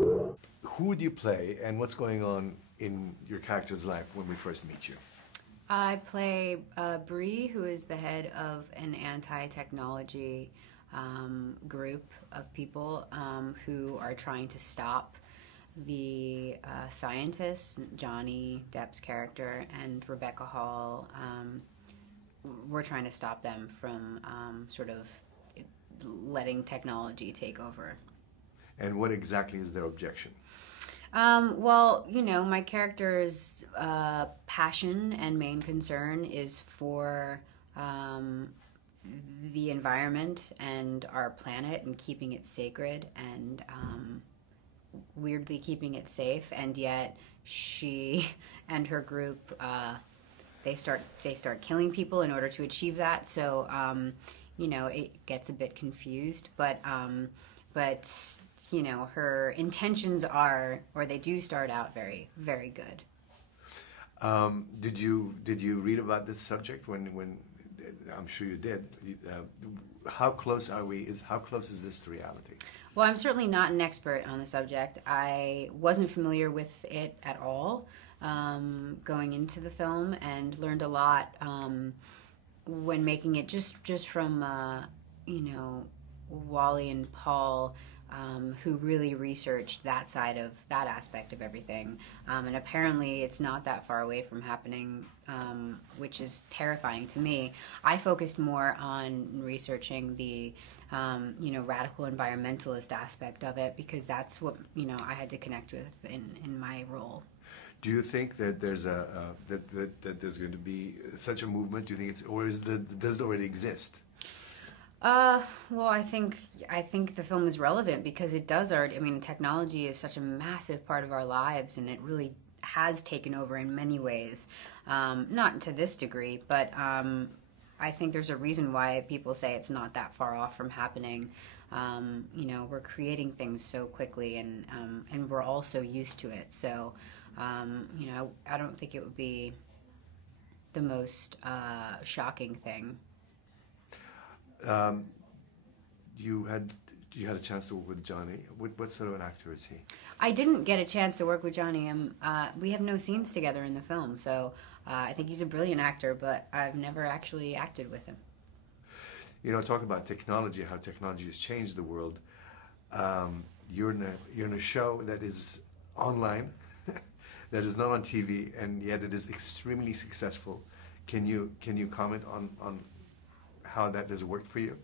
Who would you play, and what's going on in your character's life when we first meet you? I play Bree, who is the head of an anti-technology group of people who are trying to stop the scientists, Johnny Depp's character, and Rebecca Hall. We're trying to stop them from sort of letting technology take over. And what exactly is their objection? Well, you know, my character's passion and main concern is for the environment and our planet and keeping it sacred and weirdly keeping it safe. And yet she and her group, they start killing people in order to achieve that. So, you know, it gets a bit confused, but you know, her intentions are, or they do start out very, very good. Did you read about this subject when I'm sure you did? How close are we? How close is this to reality? Well, I'm certainly not an expert on the subject. I wasn't familiar with it at all going into the film, and learned a lot when making it. Just from you know, Wally and Paul. Who really researched that side of that aspect of everything, and apparently it's not that far away from happening, which is terrifying to me. I focused more on researching the you know, radical environmentalist aspect of it, because that's what, you know, I had to connect with in my role. Do you think that there's that there's going to be such a movement? Do you think it's, or does it already exist? Well, I think the film is relevant because it does already. I mean, technology is such a massive part of our lives, and it really has taken over in many ways. Not to this degree, but I think there's a reason why people say it's not that far off from happening. You know, we're creating things so quickly, and we're all so used to it. So, you know, I don't think it would be the most shocking thing. You had a chance to work with Johnny. What sort of an actor is he? I didn't get a chance to work with Johnny. We have no scenes together in the film, so I think he's a brilliant actor, but I've never actually acted with him. You know, talk about technology, how technology has changed the world. You're in a show that is online, that is not on TV, and yet it is extremely successful. Can you comment on how that has worked for you?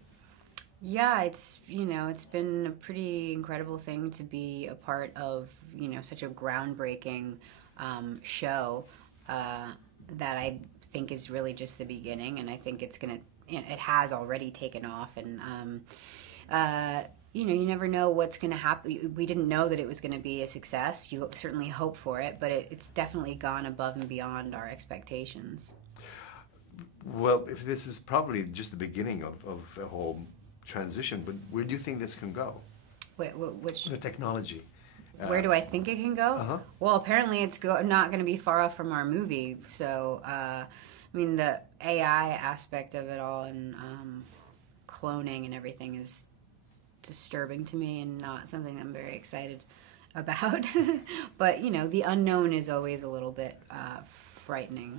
Yeah, it's, you know, it's been a pretty incredible thing to be a part of, you know, such a groundbreaking show that I think is really just the beginning, and I think it's gonna, you know, it has already taken off, and you know, you never know what's gonna happen. We didn't know that it was gonna be a success. You certainly hope for it, but it's definitely gone above and beyond our expectations. Well, if this is probably just the beginning of a whole transition, but where do you think this can go? Which? The technology. Where do I think it can go? Well, apparently it's not going to be far off from our movie. So, I mean, the AI aspect of it all and cloning and everything is disturbing to me and not something I'm very excited about. But, you know, the unknown is always a little bit frightening.